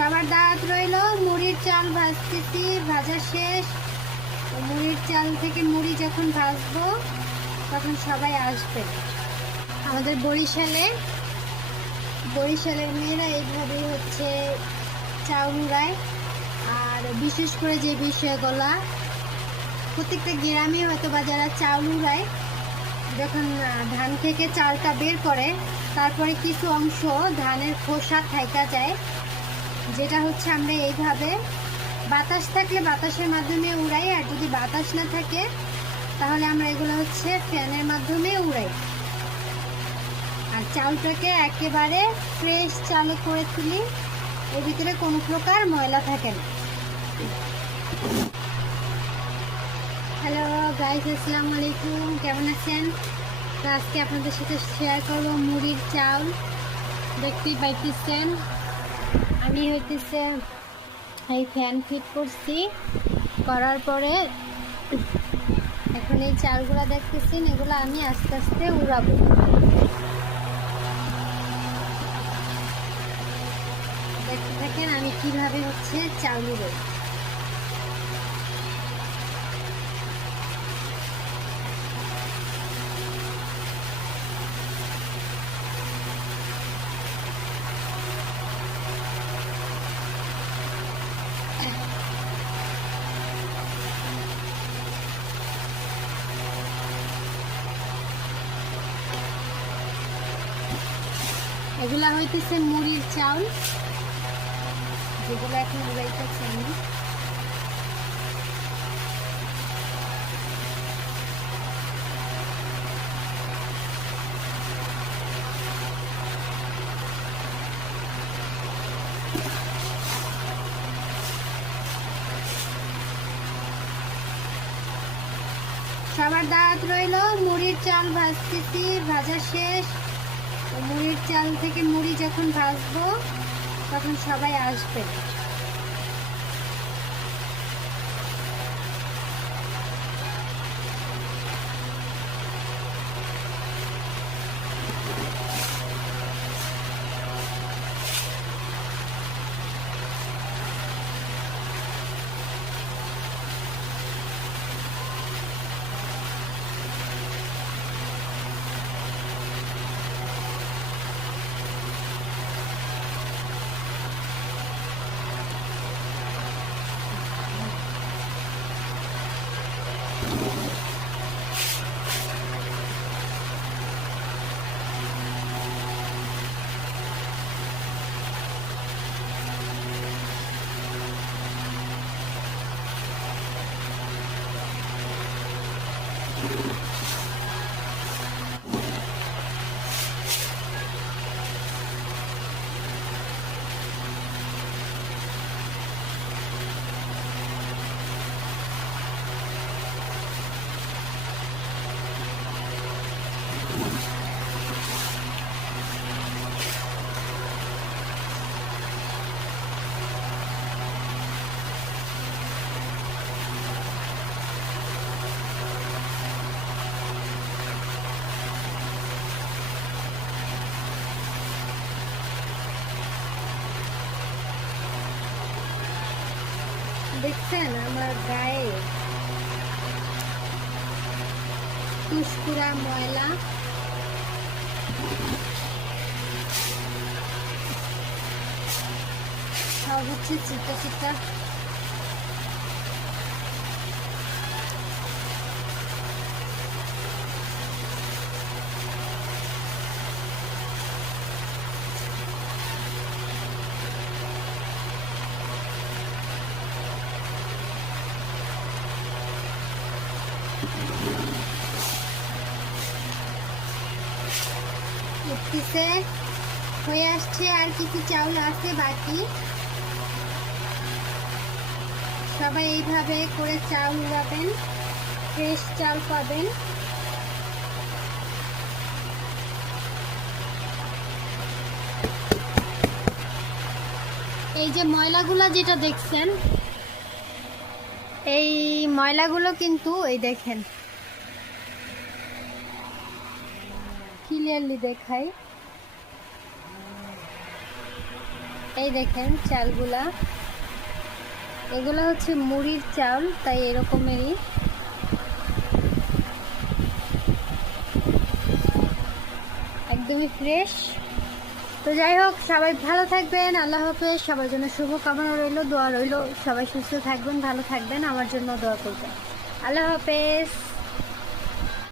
সবার দাওয়াত রইল। মুড়ির চাল ভাজতেছি, ভাজা শেষ। মুড়ির চাল থেকে মুড়ি যখন ভাজবো, তখন সবাই আসবে। আমাদের বরিশালে, বরিশালের মেয়েরা এইভাবেই হচ্ছে চাউল উড়ায় আর বিশেষ করে যে বিষয়গুলা, প্রত্যেকটা গ্রামে হয়তো বা যারা চাউল উড়ায় যখন ধান থেকে চালটা বের করে, তারপরে কিছু অংশ ধানের খোসা থাইকা যায় যেটা হচ্ছে আমরা এইভাবে বাতাস থাকলে বাতাসের মাধ্যমে উড়াই, আর যদি বাতাস না থাকে, তাহলে আমরা এগুলো হচ্ছে ফ্যানের মাধ্যমে উড়াই। আর চালটাকে একেবারে ফ্রেশ চালু করে তুলি এর ভিতরে কোনো প্রকার ময়লা থাকে না। হ্যালো গাইস আসসালামু আলাইকুম। কেমন আছেন? আজকে আপনাদের সাথে শেয়ার করব মুড়ির চাউল দেখতেই পাইতেছেন। আমি হইতেছে এই ফ্যান ফিট করছি। করার পরে এখন এই চালগুলো দেখতেছেন, এগুলো আমি আস্তে আস্তে উড়াবো। দেখতে থাকেন আমি কীভাবে হচ্ছে চাল উড়াই এগুলা হইতেছে মুড়ির চাউল, যেগুলো এখন উড়াইতেছি আমি। সবার দাওয়াত রইল, মুড়ির চাল ভাজতেছি, ভাজা শেষ। চাল থেকে মুড়ি যখন ভাজবো তখন সবাই আসবে। দেখছেন আমার গায়ে তুসকুরা ময়লা? সব হচ্ছে চিতা চিতা উঠতেছে হয়ে আসছে আর কিছু চাউল আছে বাকি? সবাই এইভাবে করে চাউল উড়াবেন ফ্রেশ চাল পাবেন। এই যে ময়লাগুলা যেটা দেখছেন এই ময়লাগুলো কিন্তু, এই দেখেন। ক্লিয়ারলি দেখাই। এই দেখেন চালগুলা। এগুলো হচ্ছে মুড়ির চাল, তাই এরকমেরই। একদমই ফ্রেশ তো যাই হোক, সবাই ভালো থাকবেন, আল্লাহ হাফেজ, সবার জন্য শুভকামনা রইল, দোয়া রইল, সবাই সুস্থ থাকবেন, ভালো থাকবেন, আমার জন্য দোয়া করবেন। আল্লাহ হাফেজ।